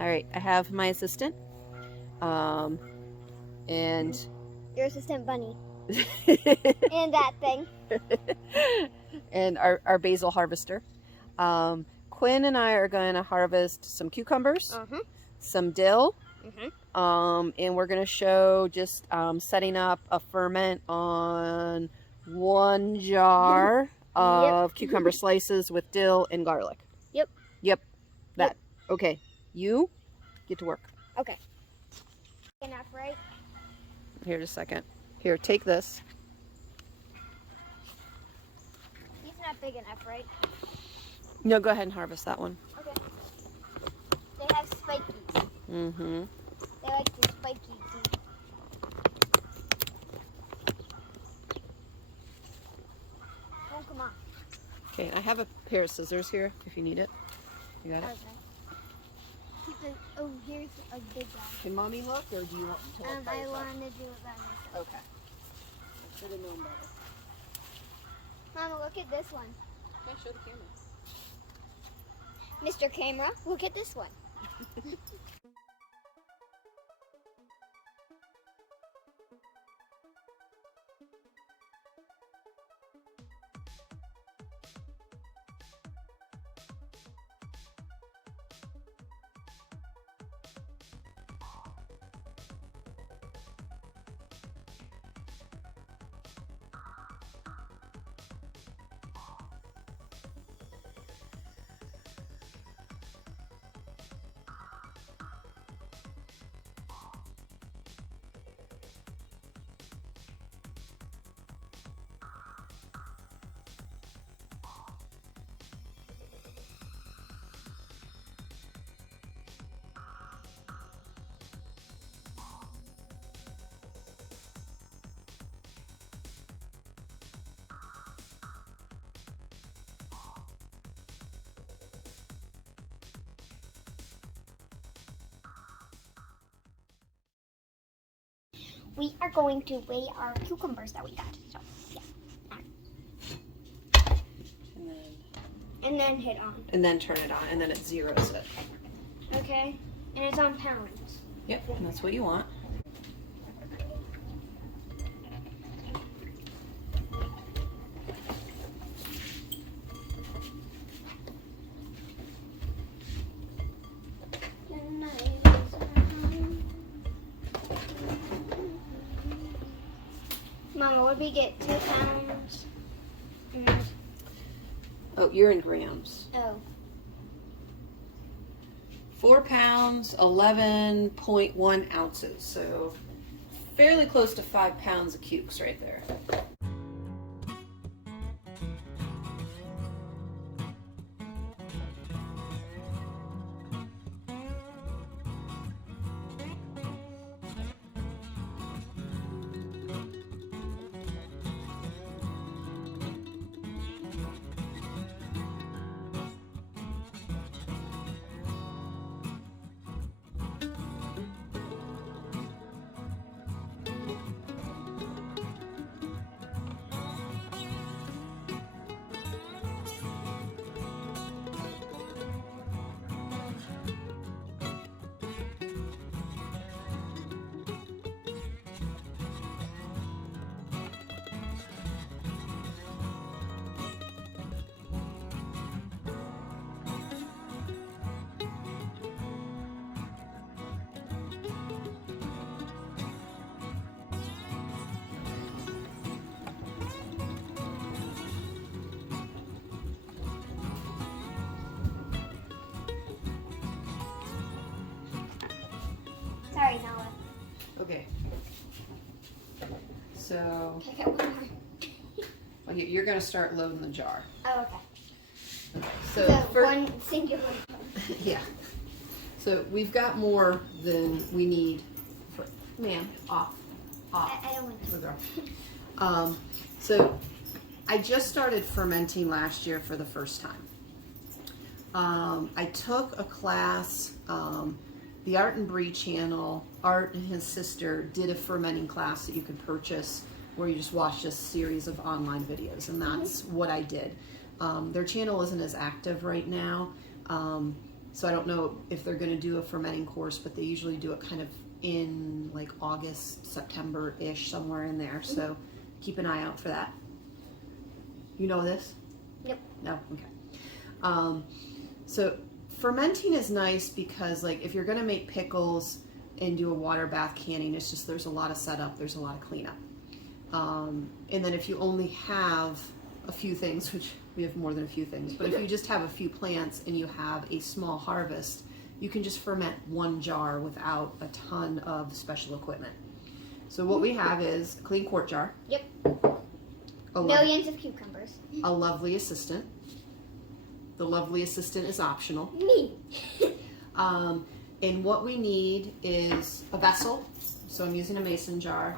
All right, I have my assistant, and Your assistant bunny. And that thing. and our basil harvester. Quinn and I are going to harvest some cucumbers, some dill, and we're going to show just setting up a ferment on 1 jar of cucumber slices with dill and garlic. Yep. That. Okay. You get to work. Okay. Enough, right? Here, just a second. Here, take this. He's not big enough, right? No, go ahead and harvest that one. Okay. They have spikies. Mm-hmm. They like the spikies. Oh, come on. Okay, I have a pair of scissors here if you need it. You got it? Okay. Oh, here's a big one. Can mommy look, or do you want to look by I yourself? want to do it by myself. Okay. I should have known better. Mama, look at this one. Okay, show the camera. Mr. Camera, look at this one. We are going to weigh our cucumbers that we got. So, yeah. And then hit on. And then turn it on, and then it zeroes it. Okay? And it's on pounds. Yep, and that's what you want. Mama, would we get 2 pounds? Oh, you're in grams. Oh. 4 pounds, 11.1 ounces. So fairly close to 5 pounds of cukes right there. Sorry, Nala. Okay. So Okay, one more. well, you're going to start loading the jar. Oh, okay. So one singular. Yeah. So we've got more than we need. For, ma'am, off. I don't want to. Good girl. So I just started fermenting last year for the first time. I took a class, the Art and Bree channel. Art and his sister did a fermenting class that you could purchase where you just watch a series of online videos, and that's what I did. Their channel isn't as active right now, So I don't know if they're going to do a fermenting course, but they usually do it kind of in like August, September-ish, somewhere in there. So keep an eye out for that. You know this? Yep. No? Okay. So fermenting is nice because like if you're going to make pickles and do a water bath canning, it's just there's a lot of setup, there's a lot of cleanup. And then if you only have a few things, which we have more than a few things, but if you just have a few plants and you have a small harvest, you can just ferment one jar without a ton of special equipment. So what we have is a clean quart jar. Yep. Millions of cucumbers. A lovely assistant. The lovely assistant is optional. Me. And what we need is a vessel. So I'm using a mason jar.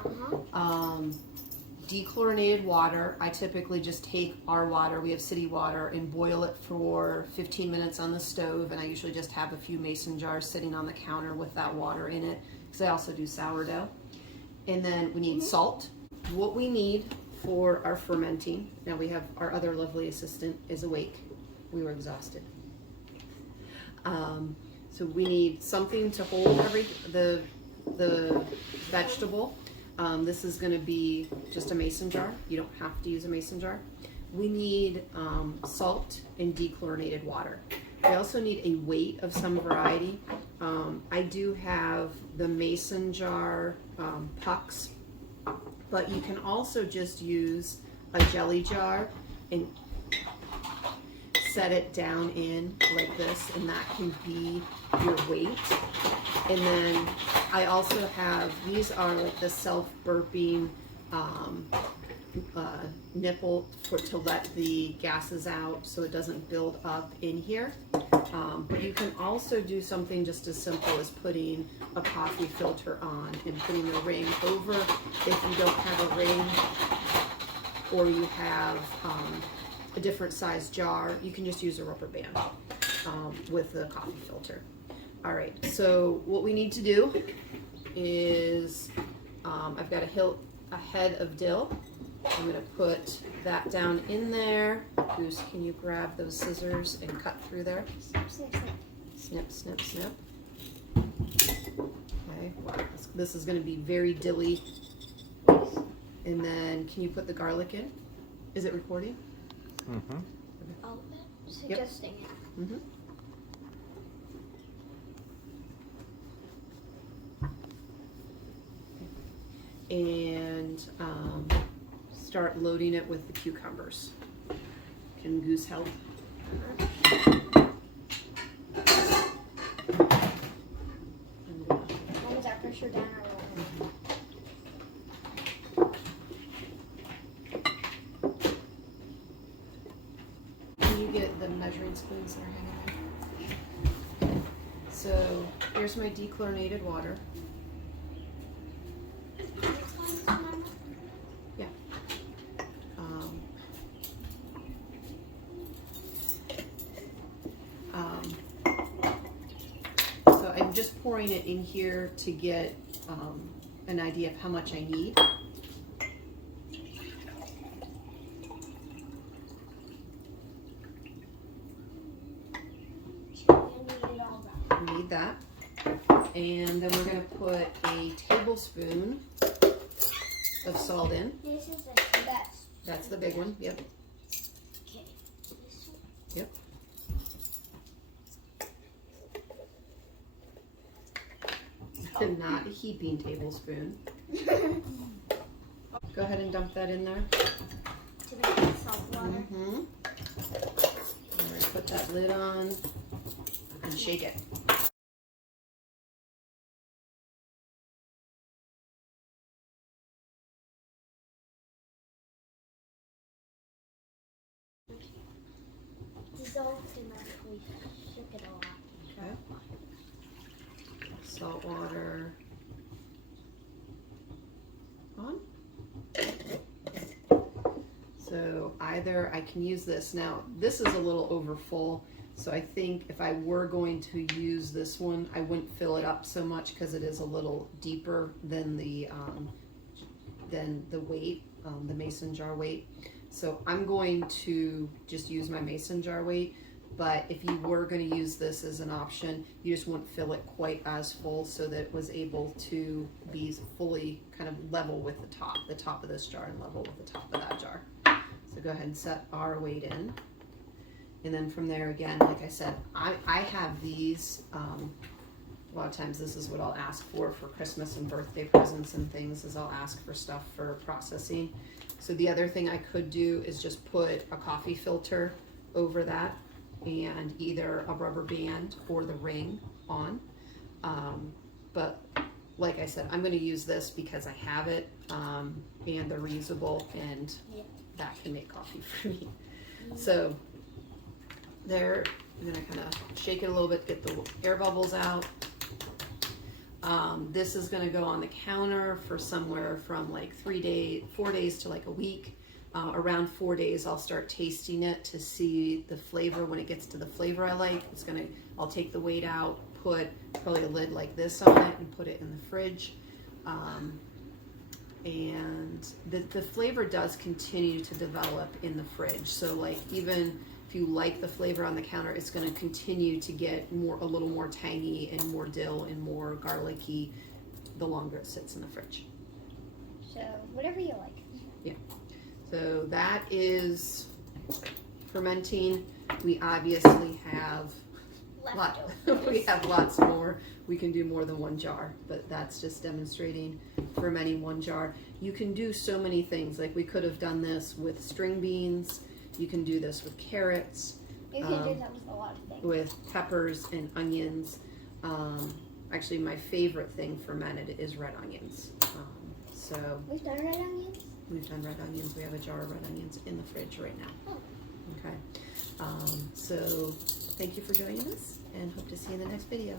Dechlorinated water. I typically just take our water, we have city water, and boil it for 15 minutes on the stove, and I usually just have a few mason jars sitting on the counter with that water in it, because I also do sourdough. And then we need salt. What we need for our fermenting, now we have our other lovely assistant is awake. We were exhausted. So we need something to hold the vegetable. This is going to be just a mason jar. You don't have to use a mason jar. We need salt and dechlorinated water. We also need a weight of some variety. I do have the mason jar pucks, but you can also just use a jelly jar and set it down in like this, and that can be your weight. And then I also have, these are like the self-burping nipple to let the gases out so it doesn't build up in here. But you can also do something just as simple as putting a coffee filter on and putting the ring over. If you don't have a ring or you have a different size jar, you can just use a rubber band with the coffee filter. All right, so what we need to do is, I've got a head of dill. I'm gonna put that down in there. Goose, can you grab those scissors and cut through there? Snip, snip, snip. Snip, snip, snip. Okay, wow, this is gonna be very dilly. And then, can you put the garlic in? Is it recording? Mm-hmm. All of it? Suggesting it. Mm-hmm. And start loading it with the cucumbers. Can Goose help? When is our pressure down or lower? Can you get the measuring spoons that are hanging there? So here's my dechlorinated water. Yeah. So I'm just pouring it in here to get an idea of how much I need. We need that. And then we're going to put a tablespoon of salt in. This is the best. That's the big one, yep. Okay. Yep. Not a heaping tablespoon. Go ahead and dump that in there. To make it salt water. Mm-hmm. All right, put that lid on and shake it. Dissolve dramatically. Shake it a lot. Okay. Salt water on. So either I can use this. Now this is a little over full, so I think if I were going to use this one, I wouldn't fill it up so much because it is a little deeper than the weight, the mason jar weight. So I'm going to just use my mason jar weight, But if you were going to use this as an option, you just wouldn't fill it quite as full so that it was able to be fully kind of level with the top of this jar and level with the top of that jar. So go ahead and set our weight in. And then from there, again, like I said, I have these, a lot of times this is what I'll ask for Christmas and birthday presents and things, is I'll ask for stuff for processing. So the other thing I could do is just put a coffee filter over that and either a rubber band or the ring on. But like I said, I'm going to use this because I have it, and they're reusable, and that can make coffee for me. So there, I'm going to kind of shake it a little bit, get the air bubbles out. This is going to go on the counter for somewhere from like 4 days to like a week. Around 4 days, I'll start tasting it to see the flavor. When it gets to the flavor I like, I'll take the weight out, put probably a lid like this on it, and put it in the fridge. And the flavor does continue to develop in the fridge. So like even if you like the flavor on the counter, it's going to continue to get a little more tangy and more dill and more garlicky the longer it sits in the fridge. So whatever you like. Yeah. So that is fermenting. We obviously have lots more. We can do more than one jar, but that's just demonstrating fermenting one jar. You can do so many things. Like we could have done this with string beans. You can do this with carrots. You can do that with a lot of things. With peppers and onions. Actually, my favorite thing fermented is red onions. So we've done red onions? We've done red onions. We have a jar of red onions in the fridge right now. Oh. Okay. So thank you for joining us, and hope to see you in the next video.